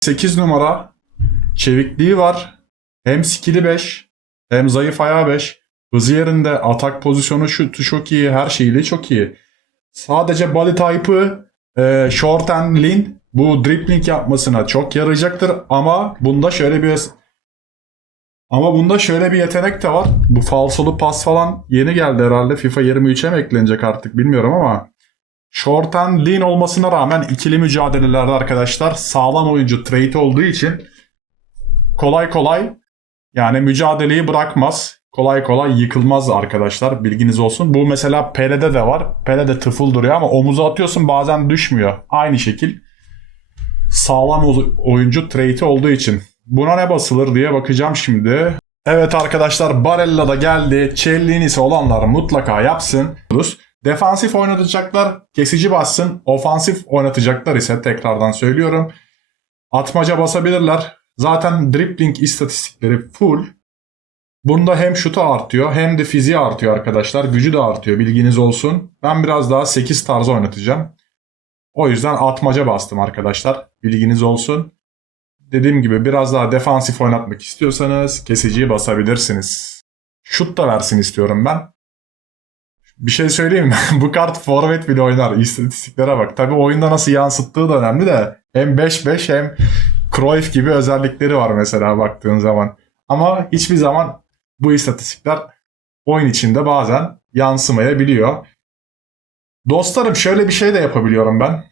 8 numara çevikliği var. Hem skill'i 5 hem zayıf ayağı 5. Hızı yerinde atak pozisyonu şutu çok iyi. Her şeyiyle çok iyi. Sadece body type'ı e, short and lean bu dribbling yapmasına çok yarayacaktır ama bunda şöyle bir ama bunda şöyle bir yetenek de var. Bu falsolu pas falan yeni geldi herhalde. FIFA 23'e mi eklenecek artık bilmiyorum ama short and lean olmasına rağmen ikili mücadelelerde arkadaşlar sağlam oyuncu trait olduğu için kolay kolay yani mücadeleyi bırakmaz. Kolay kolay yıkılmaz arkadaşlar. Bilginiz olsun. Bu mesela Pele'de de var. Pele'de tıfıl duruyor ama omuza atıyorsun bazen düşmüyor. Aynı şekil sağlam oyuncu trait'i olduğu için. Buna ne basılır diye bakacağım şimdi. Evet arkadaşlar Barella da geldi. Cellinisi olanlar mutlaka yapsın. Defansif oynatacaklar kesici bassın. Ofansif oynatacaklar ise tekrardan söylüyorum. Atmaca basabilirler. Zaten dribbling istatistikleri full. Bunda hem şutu artıyor hem de fiziği artıyor arkadaşlar. Gücü de artıyor bilginiz olsun. Ben biraz daha 8 tarzı oynatacağım. O yüzden atmaca bastım arkadaşlar. Bilginiz olsun. Dediğim gibi biraz daha defansif oynatmak istiyorsanız kesiciyi basabilirsiniz. Şut da versin istiyorum ben. Bir şey söyleyeyim mi? Bu kart forvet bile oynar. İstatistiklere bak. Tabi oyunda nasıl yansıttığı da önemli de. Hem 5-5 hem Cruyff gibi özellikleri var mesela baktığın zaman. Ama hiçbir zaman bu istatistikler oyun içinde bazen yansımayabiliyor. Dostlarım şöyle bir şey de yapabiliyorum ben.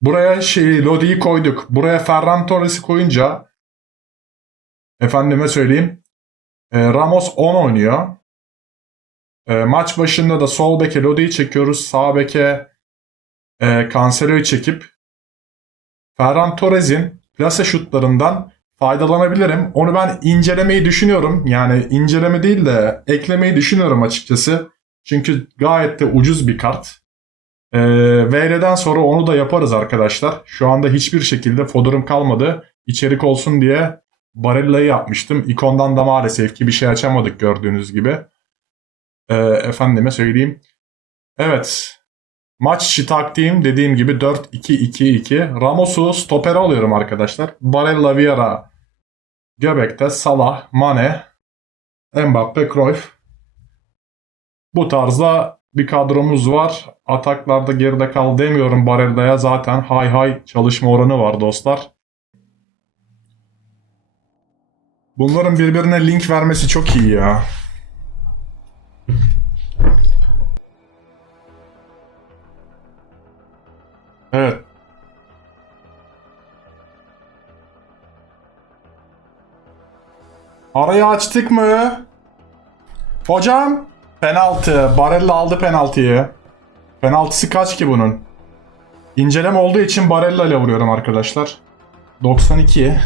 Buraya şey Lodi'yi koyduk. Buraya Ferran Torres'i koyunca efendime söyleyeyim e, Ramos 10 oynuyor. E, maç başında da sol beke Lodi'yi çekiyoruz. Sağ beke e, Cancelo'yu çekip Ferran Torres'in plase şutlarından faydalanabilirim. Onu ben incelemeyi düşünüyorum. Yani inceleme değil de eklemeyi düşünüyorum açıkçası. Çünkü gayet de ucuz bir kart. Ee, VR'den sonra onu da yaparız arkadaşlar. Şu anda hiçbir şekilde fodurum kalmadı. İçerik olsun diye Barella'yı yapmıştım. İkondan da maalesef ki bir şey açamadık gördüğünüz gibi. Ee, efendime söyleyeyim. Evet. Maç içi taktiğim dediğim gibi 4-2-2-2. Ramos'u stopere alıyorum arkadaşlar. Barella, Vieira, Göbek'te Salah, Mane, Mbappe, Cruyff. Bu tarzda bir kadromuz var. Ataklarda geride kal demiyorum Barella'ya. Zaten hay hay çalışma oranı var dostlar. Bunların birbirine link vermesi çok iyi ya. Evet. Arayı açtık mı? Hocam. Penaltı. Barella aldı penaltıyı. Penaltısı kaç ki bunun? İnceleme olduğu için Barella ile vuruyorum arkadaşlar. 92.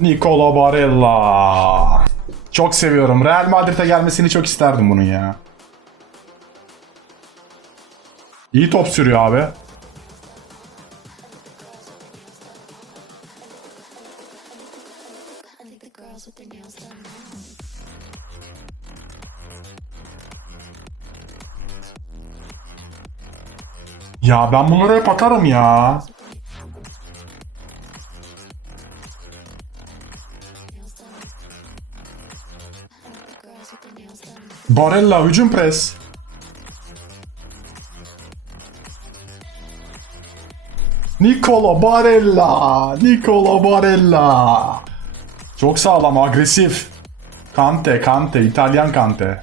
Nicola Barella. Çok seviyorum. Real Madrid'e gelmesini çok isterdim bunun ya. İyi top sürüyor abi. Ya ben bunları hep atarım ya. Barella hücum pres. Nicola Barella. Nicola Barella. Çok sağlam, agresif. Kante, Kante, İtalyan Kante.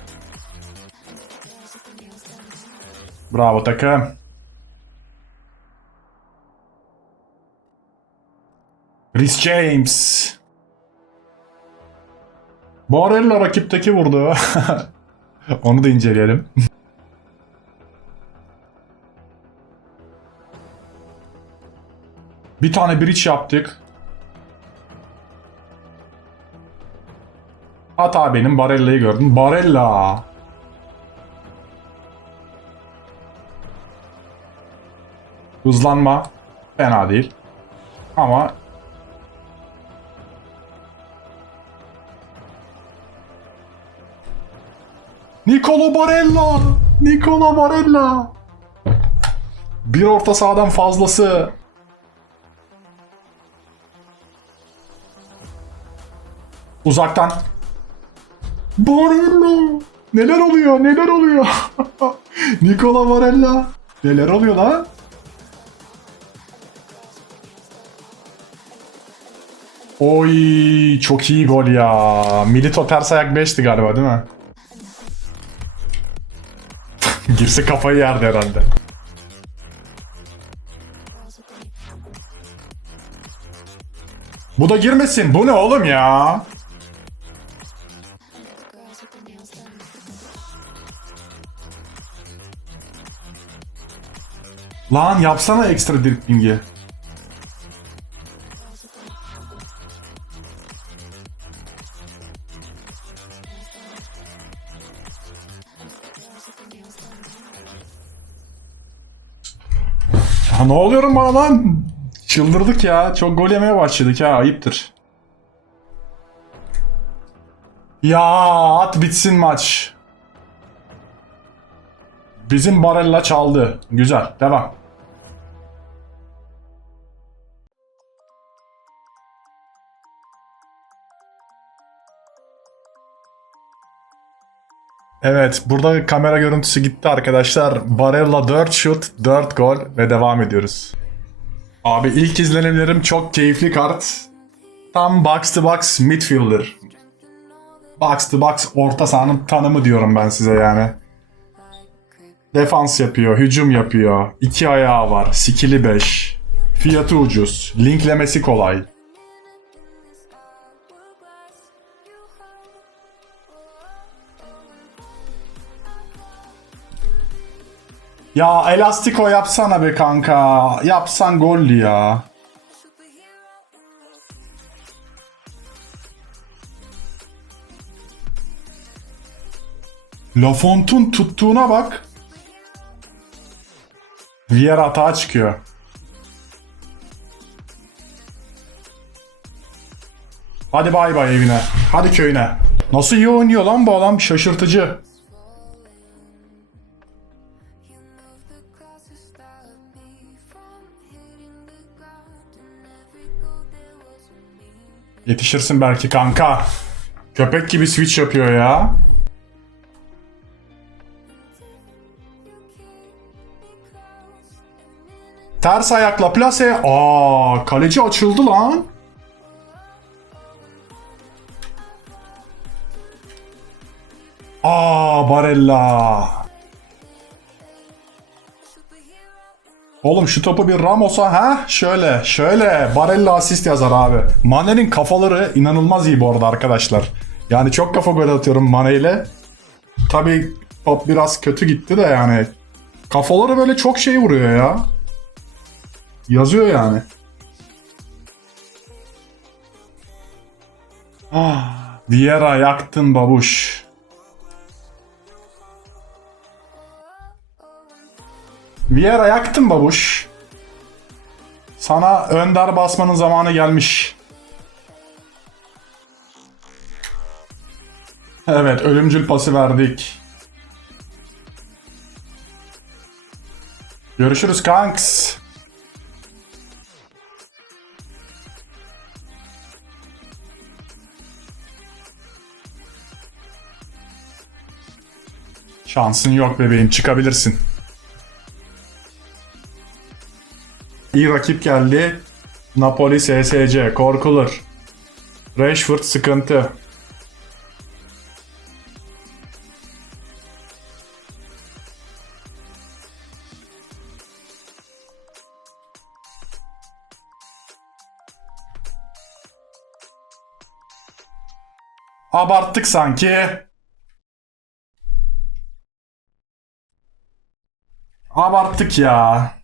Bravo takım. Rhys James. Barella rakipteki vurdu. Onu da inceleyelim. Bir tane bridge yaptık. Hata benim Barella'yı gördüm. Barella. Hızlanma fena değil. Ama Nicola Barella! Nicola Barella! Bir orta sahadan fazlası. Uzaktan. Barella. Neler oluyor? Neler oluyor? Nikola Barella. Neler oluyor lan? Oy çok iyi gol ya. Milito ters ayak 5'ti galiba değil mi? Girse kafayı yerdi herhalde. Bu da girmesin. Bu ne oğlum ya? Lan yapsana ekstra done. Ya ne oluyorum bana lan? Çıldırdık ya. Çok gol yemeye başladık ha. Ayıptır. Ya at bitsin maç. Bizim Barella çaldı. Güzel. Devam. Evet, burada kamera görüntüsü gitti arkadaşlar. Barella 4 şut, 4 gol ve devam ediyoruz. Abi ilk izlenimlerim çok keyifli kart. Tam box to box midfielder. Box to box orta sahanın tanımı diyorum ben size yani. Defans yapıyor, hücum yapıyor. iki ayağı var, skill'i 5. Fiyatı ucuz, linklemesi kolay. Ya elastiko yapsana be kanka. Yapsan gollü ya. Lafont'un tuttuğuna bak. Vieira hata çıkıyor. Hadi bay bay evine. Hadi köyüne. Nasıl iyi oynuyor lan bu adam? Şaşırtıcı. Yetişirsin belki kanka. Köpek gibi switch yapıyor ya. Ters ayakla plase. Aa, kaleci açıldı lan. Aa, Barella. Oğlum şu topu bir Ramos'a ha şöyle şöyle Barella asist yazar abi. Mane'nin kafaları inanılmaz iyi bu arada arkadaşlar. Yani çok kafa gol atıyorum Mane ile. Tabii top biraz kötü gitti de yani. Kafaları böyle çok şey vuruyor ya. Yazıyor yani. Ah, Vieira yaktın babuş. Vieira yaktın babuş. Sana önder basmanın zamanı gelmiş. Evet, ölümcül pası verdik. Görüşürüz kanks. Şansın yok bebeğim, çıkabilirsin. İyi rakip geldi. Napoli SSC, korkulur. Rashford sıkıntı. Abarttık sanki. Abarttık ya.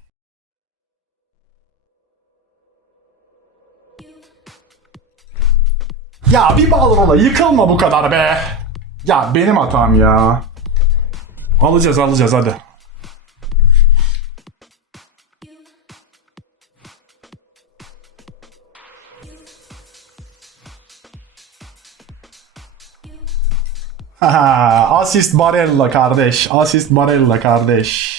Ya bir Balron'a yıkılma bu kadar be. Ya benim hatam ya. Alacağız alacağız hadi. Asist Barella kardeş. Asist Barella kardeş.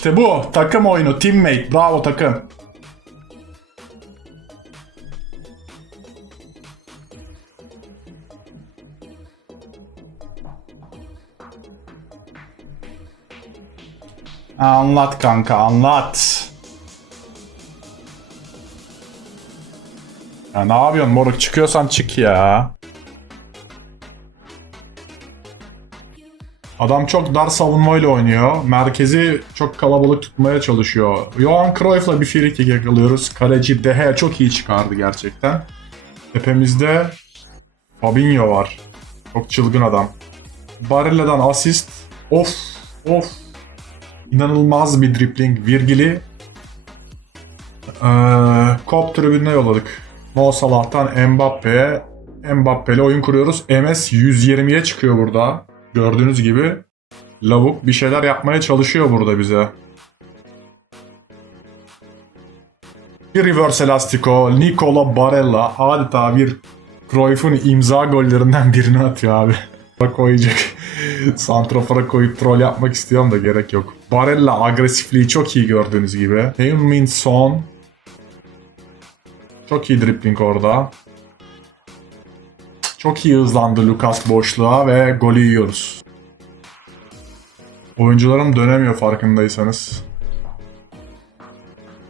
İşte bu. Takım oyunu. Teammate. Bravo takım. Anlat kanka anlat. Ya ne yapıyorsun moruk çıkıyorsan çık ya. Adam çok dar savunmayla oynuyor. Merkezi çok kalabalık tutmaya çalışıyor. Johan Cruyff'la bir free kick yakalıyoruz. Kaleci Dehe çok iyi çıkardı gerçekten. Tepemizde Fabinho var. Çok çılgın adam. Barella'dan asist. Of of. İnanılmaz bir dribbling. Virgil'i ee, Kop tribününe yolladık. Mo Salah'tan Mbappe'ye Mbappe'yle oyun kuruyoruz. MS 120'ye çıkıyor burada. Gördüğünüz gibi Lavuk bir şeyler yapmaya çalışıyor burada bize. Bir reverse elastico, Nicola Barella adeta bir Cruyff'un imza gollerinden birini atıyor abi. koyacak. Santrafora koyup troll yapmak istiyorum da gerek yok. Barella agresifliği çok iyi gördüğünüz gibi. Heung-min Son çok iyi dribbling orada. Çok iyi hızlandı Lucas boşluğa ve golü yiyoruz. Oyuncularım dönemiyor farkındaysanız.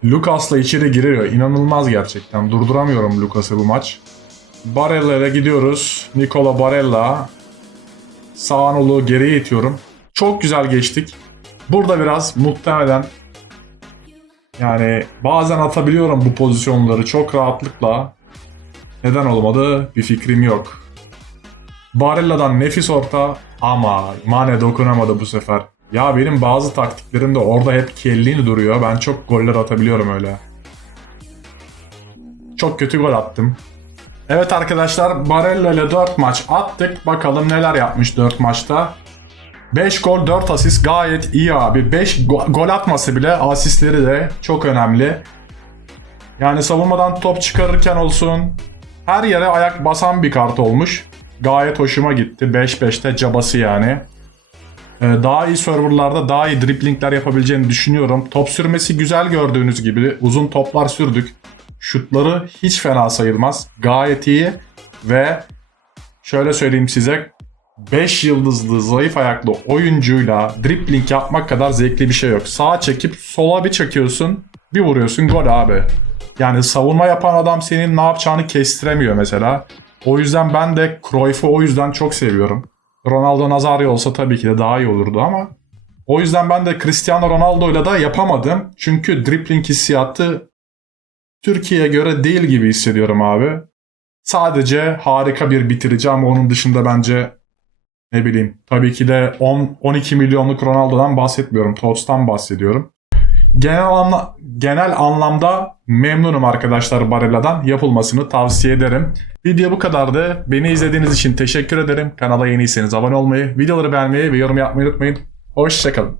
Lucas'la içeri giriyor. İnanılmaz gerçekten. Durduramıyorum Lucas'ı bu maç. Barella ile gidiyoruz. Nicola Barella. Sağ nolu geriye itiyorum. Çok güzel geçtik. Burada biraz muhtemelen yani bazen atabiliyorum bu pozisyonları çok rahatlıkla. Neden olmadı bir fikrim yok. Barella'dan nefis orta ama Mane dokunamadı bu sefer. Ya benim bazı taktiklerim de orada hep kellini duruyor. Ben çok goller atabiliyorum öyle. Çok kötü gol attım. Evet arkadaşlar Barella ile 4 maç attık. Bakalım neler yapmış 4 maçta. 5 gol 4 asist gayet iyi abi. 5 gol atması bile asistleri de çok önemli. Yani savunmadan top çıkarırken olsun her yere ayak basan bir kart olmuş. Gayet hoşuma gitti. 5-5'te cabası yani. Ee, Daha iyi serverlarda daha iyi driplingler yapabileceğini düşünüyorum. Top sürmesi güzel gördüğünüz gibi. Uzun toplar sürdük. Şutları hiç fena sayılmaz. Gayet iyi ve şöyle söyleyeyim size 5 yıldızlı zayıf ayaklı oyuncuyla dribbling yapmak kadar zevkli bir şey yok. Sağa çekip sola bir çekiyorsun, bir vuruyorsun gol abi. Yani savunma yapan adam senin ne yapacağını kestiremiyor mesela. O yüzden ben de Cruyff'u o yüzden çok seviyorum. Ronaldo Nazario olsa tabii ki de daha iyi olurdu ama o yüzden ben de Cristiano Ronaldo'yla da yapamadım. Çünkü dribbling hissiyatı Türkiye'ye göre değil gibi hissediyorum abi. Sadece harika bir bitirici ama onun dışında bence ne bileyim tabii ki de 10 12 milyonluk Ronaldo'dan bahsetmiyorum. Tots'tan bahsediyorum. Genel, anla, genel anlamda memnunum arkadaşlar Barella'dan. Yapılmasını tavsiye ederim. Video bu kadardı. Beni izlediğiniz için teşekkür ederim. Kanala yeniyseniz abone olmayı, videoları beğenmeyi ve yorum yapmayı unutmayın. Hoşçakalın.